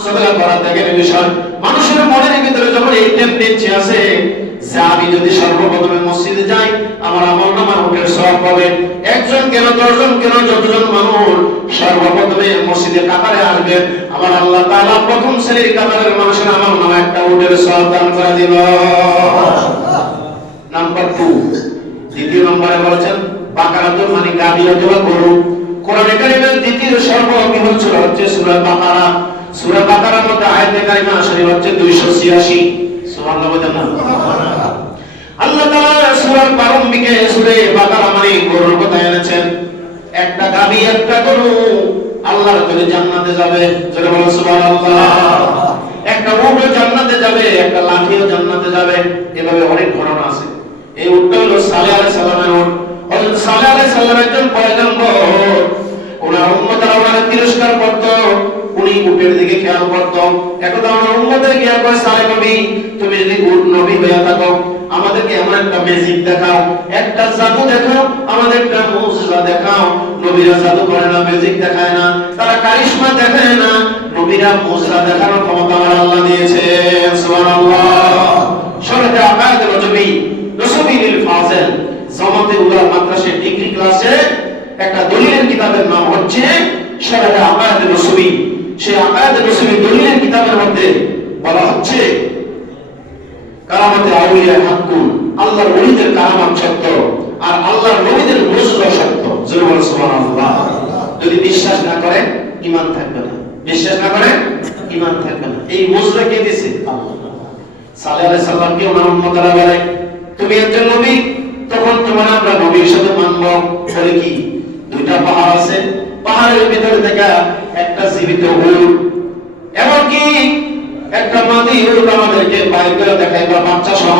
সাদকা করা ত্যাগের বিষয়। মানুষের মনের ভিতরে যখন এই টেন্ডেন্সি আছে যে আমি যদি সর্বপ্রথমে মসজিদে যাই আমার আমলনামার উঠে সওয়াব পাবে, একজন কেন 10 জন কেন যতজন মানুষ সর্বপ্রথমে মসজিদে কাতারে আসবে আমার আল্লাহ তাআলা প্রথম শ্রেণীর কাতারের মানুষের আমলনামা একটা উটের সওয়াব দান করে দিল। নাম্বার 2, দ্বিতীয় নম্বরে বলেছেন বাকারাতুল মানে গাভী অথবা গরু। কোরআনে কারীমের দ্বিতীয় সর্ববৃহৎ সূরা হচ্ছে সূরা বাকারা। সূরা বাকারার মধ্যে আয়াতে কারিমা শরীফ হচ্ছে 286। সুবহানাল্লাহ বলেন না? আল্লাহ তাআলা সূরার প্রারম্ভিকে সূরা বাকারা মানে গরুর কথা এনেছেন। একটা গাভী একটা গরু আল্লাহর তৈরি জান্নাতে যাবে, জোরে বলো সুবহানাল্লাহ। একটা উট জান্নাতে যাবে, একটা লাঠিও জান্নাতে যাবে। এভাবে অনেক ঘটনা আছে। এই উটটা হলো সালেহ আলাইহিস সালামের উট। হযরত সালেহ আলাইহিস সালাম একজন পয়গম্বর, ওনার উম্মতরা ওনাকে তিরস্কার করত, উনি উটের দিকে খেয়াল করত। একদা ওনার উম্মতদের গিয়ে কয় সালেহ নবী তুমি যদি উট নবী হয়ে থাকো আমাদেরকে এমন একটা ম্যাজিক দেখাও, একটা জাদু দেখাও, আমাদের একটা মুজিজা দেখাও। নবীরা জাদু করে না, ম্যাজিক দেখায় না, তারা কারিশমা দেখায় না, নবীরা মুজিজা দেখানোর ক্ষমতা আমার আল্লাহ দিয়েছেন। সুবহানাল্লাহ। শরীয়তে আকায়েদ রজবী রসুবিল ফাজিল জামাতে উলামা মাদ্রাসা ডিগ্রি ক্লাসে একটা দলিলের কিতাবের নাম হচ্ছে শরীয়তে আকায়েদ রসুবী। সেই আকায়েদ রসুবী দলিলের কিতাবের মধ্যে বলা হচ্ছে কারামাতে আউলিয়া হাক্কুন, আল্লাহর ওলিদের কারামাত সত্য আর আল্লাহর নবীদের মুজিজা সত্য। জোরে বলো সুবহানাল্লাহ। যদি বিশ্বাস না করে ঈমান থাকবে না, বিশ্বাস না করে ঈমান থাকবে না। এই মুজিজা কে দিয়েছে? আল্লাহ। সালেহ আলাইহিস সালামকে ওনার উম্মতরা বলে তুমি একজন নবী, তখন তোমার আমরা নবীর সাথে মানব। বলে কি? দুইটা পাহাড় আছে, পাহাড়ের ভিতরে থেকে একটা জীবিত উট, এমনকি একটা মাদি উট আমাদেরকে বাইর করে দেখাইবা বাচ্চা সহ।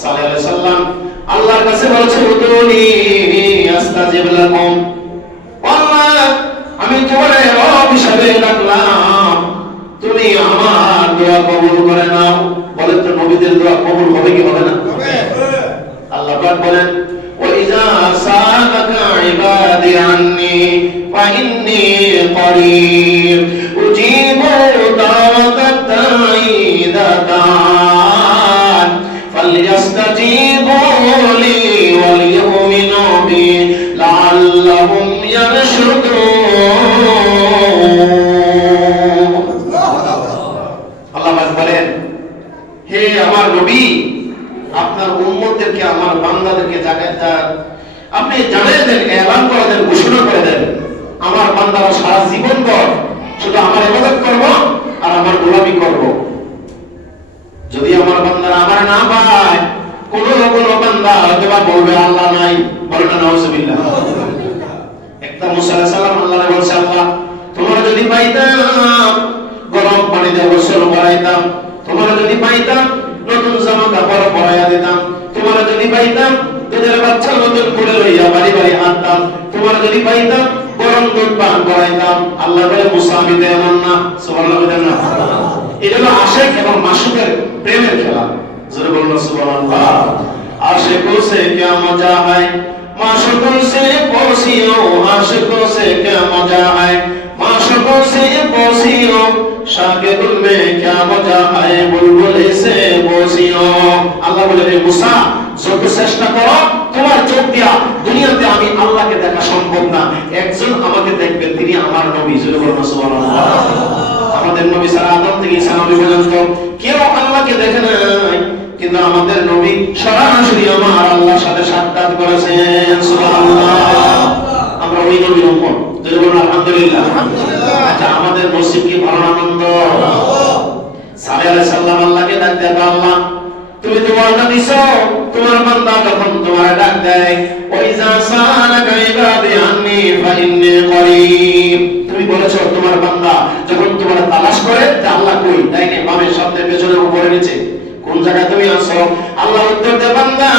সালেহ আলাইহিস সালাম আল্লাহর কাছে বলেছে উদুনি আস্তাজিব লাকুম, আল্লাহ আমি তোমারে রব হিসেবে ডাকলাম, তুমি আমার দোয়া কবুল করে নাও। বলে তো নবীদের দোয়া কবুল হবে কি হবে না? হবে। আল্লাহ পাক বলেন ওয়াইজা সালাকা ইবাদি আন্নী ফাইন্নী করিব উজিবু দাওয়াতাদ দাঈ ইযা দাআন ফালইস্তাজিবু লি ওয়ালিউমিনু বি লাআল্লাহুম ইয়ারশুদুন। আল্লাহ পাক বলেন হে আমার নবী আপনার উম্মতদেরকে আমার বান্দাদেরকে আপনি জানিয়ে দেন, এলান করে দেন, ঘোষণা করে দেন আমার বান্দারা সারা জীবন পর শুধু আমার ইবাদত করব আর আমার গোলামি করব। যদি আমার বান্দারা আমার না পায়, কোন বান্দা হয়তোবা বলবে আল্লাহ নাই, বলবে নাউজুবিল্লাহ। একটা মুসা আলাইহিস সালাম আল্লাহকে বলছে আল্লাহ তোমরা যদি পাইতাম গরম পানিতে গোসল করাইতাম, তোমরা যদি পাইতাম নতুন জামা কাপড় পরাইয়া দিতাম, তোমরা যদি পাইতাম দুধের বাচ্চার মতন কোলে লইয়া বাড়ি বাড়ি আনতাম, তোমরা যদি পাইতাম গরম দুধ পান করাইতাম। আল্লাহ বলে মুসা আমি তো এমন না। সুবহানাল্লাহ বলেন না? এটা হলো আশিক এবং মাশুকের প্রেমের খেলা। জোরে বলুন সুবহানাল্লাহ। আশিকোं से क्या मजा है, माशूकों से पोसियो, आशिकों से क्या मजा है, माशूकों से पोसियो, शागिदुल में क्या मजा है, बुलबुल से पोसियो। আল্লাহ বলে রে মুসা যত চেষ্টা করো তোমার চোখ দিয়া দুনিয়াতে আমি আল্লাহকে দেখা সম্ভব না, একজন আমাকে দেখবে তিনি আমার নবী। জোরে বলুন সুবহানাল্লাহ। আমাদের নবী সারা আদম থেকে ঈসা নবী পর্যন্ত কেউ আল্লাহকে দেখে নাই, কিন্তু আমাদের নবী সরাসরি আমার আল্লাহর সাথে সাক্ষাৎ করেছেন। সুবহানাল্লাহ। আমরা ওই নবীর উম্মত। জোরে বলুন আলহামদুলিল্লাহ। আচ্ছা আমাদের নসিব কি ভালো আনন্দ? সালেহ আলাইহিস সালাম আল্লাহকে ডাক দেয় আল্লাহ তুমি তো ওয়াদা দিছো তোমার বান্দা যখন তোমার ডাক দেয় ওয়াইজা সালাকা ইবাদি আন্নী ফাইন্নী করিব, তুমি বলেছো তোমার বান্দা যখন তোমার তালাশ করে যে আল্লাহ কই, ডাইনে বামে সামনে পেছনে উপরে নিচে কোন জায়গায় তুমি আছো, আল্লাহ উত্তর দেয় বান্দা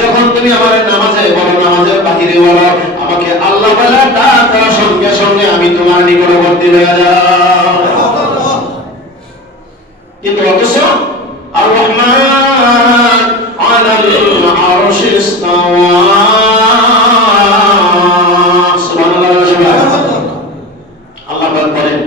যখন তুমি আমার নামাজে বলো, নামাজের বাহিরে বলো, আমাকে আল্লাহ বলে ডাক করার সঙ্গে সঙ্গে আমি তোমার নিকটবর্তী হয়ে যাই। কিন্তু অথচ আর রহমান আলাল আরশ ইস্তাওয়া। সুবহানাল্লাহ। আল্লাহ বলেন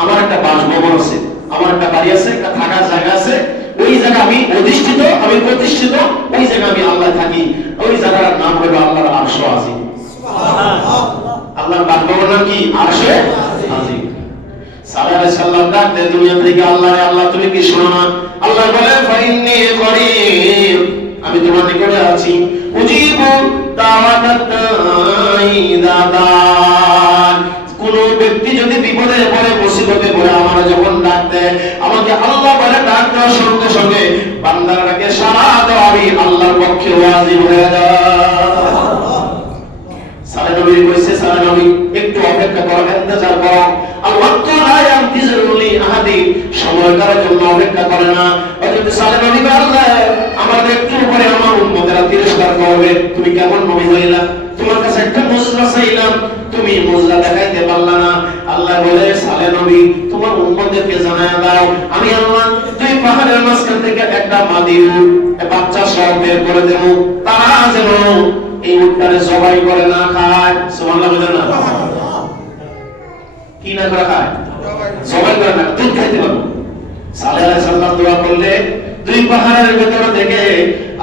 আমার একটা বাসভবন ভবন আছে, আমার একটা বাড়ি আছে, একটা থাকার জায়গা আছে, ওই জায়গা আমি অধিষ্ঠিত, আমি প্রতিষ্ঠিত, ওই জায়গা আমি আল্লাহ থাকি, ওই জায়গার নাম হলো আল্লাহর আরশ আজিম। আল্লাহর বাসভবন নাম কি? আরশ আজিম। সালেহ আলাইহিস সালাম ডাকতে দুনিয়া থেকে আল্লাহ, আল্লাহ তুমি কি শোনো না? আল্লাহ বলে ফাইন্নী করিব, আমি তোমার নিকটে আছি, উজিবু দাওয়াতাত দাঈ দাদান। কোন ব্যক্তি যদি বিপদে পড়ে, মুসিবতে পড়ে আমার যখন ডাক দেয়, আমাকে আল্লাহ বলে ডাক দেওয়ার সঙ্গে সঙ্গে বান্দাটাকে সাড়া দেওয়া আমি আল্লাহর পক্ষে ওয়াজিব হয়ে যায়। সালেহ নবী কইছে, সালেহ নবী একটু অপেক্ষা করো, ইন্তজার করো, আল্লাহ তো লা ইয়ানতিজুরু লি আহাদি, সময় করার জন্য অপেক্ষা করে না। হযরত সালেহ নবী বলে, আল্লাহ আমাদের একটু পরে আমার উম্মতেরা তিরস্কার করবে, তুমি কেমন নবী হইলা? তোমার কাছে একটা মুজরা চাইলাম, তুমি মুজরা দেখাইতে পারলা না। আল্লাহ বলে, সালেহ নবী তোমার উম্মতদেরকে জানায়া দাও, আমি আল্লাহ দুই পাহাড়ের মাঝখান থেকে একটা মাদি উট বাচ্চা সহ বের করে দেব, তারা যেন এই উটটারে জবাই করে না খায়। সুবহানাল্লাহ বলেন না? কি না করে খায়? জবাই করে না, দুধ খাইতে পারবো। সালেহ আলাইহিস সালাম দোয়া করলে দুই পাহাড়ের ভেতর থেকে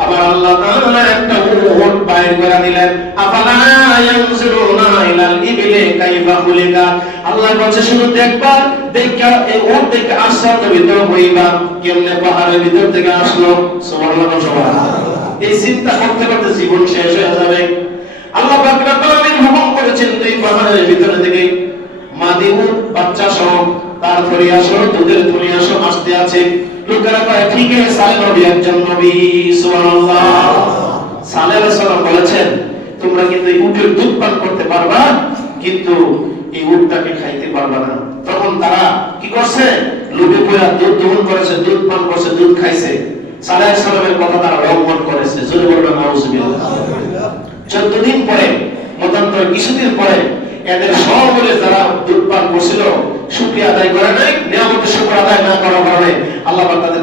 আবার আল্লাহ তাআলা একটা উট বাইর করে দিলেন। আফালা ইয়ানজুরুনা ইলাল ইবিলি কাইফা খুলিকা, আল্লাহ বলছে শুধু দেখবা, দেখা এই উট দেখে আশ্চর্য ভিতর হইবা, কেমনে পাহাড়ের ভিতর থেকে আসলো। সুবহানাল্লাহ সুবহানাল্লাহ। এই চিন্তা করতে করতে জীবন শেষ হয়ে যাবে। আল্লাহ পাক রব্বুল আলামিন হুকুম করেছেন দুই পাহাড়ের ভিতর থেকে মাদি উট বাচ্চা সহ তার ধরে আসো, দুধের ধরে আসো, আসতে আছে। লোকেরা কয় ঠিক আছে, সালেহ নবী একজন নবী। সুবহানাল্লাহ। সালেহ আলাইহিস সালাম বলেছেন তোমরা কিন্তু এই উটের দুধ পান করতে পারবা, কিন্তু এই উটটাকে খাইতে পারবা না। তখন তারা কি করছে? লোভে পড়ে দুধ দহন করেছে, দুধ পান করছে, দুধ খাইছে। সালেহ আলাইহিস সালামের কথা তারা লঙ্ঘন করেছে। জোরে বলবেন নাউজুবিল্লাহ। 14 দিন পরে, মতান্তর কিছুদিন পরে এদের সকলে যারা দুধ পান করছিল শুকরিয়া আদায় করে নাই, নিয়ামতের শুকর আদায় না করার কারণে আল্লাহ পাক তাদের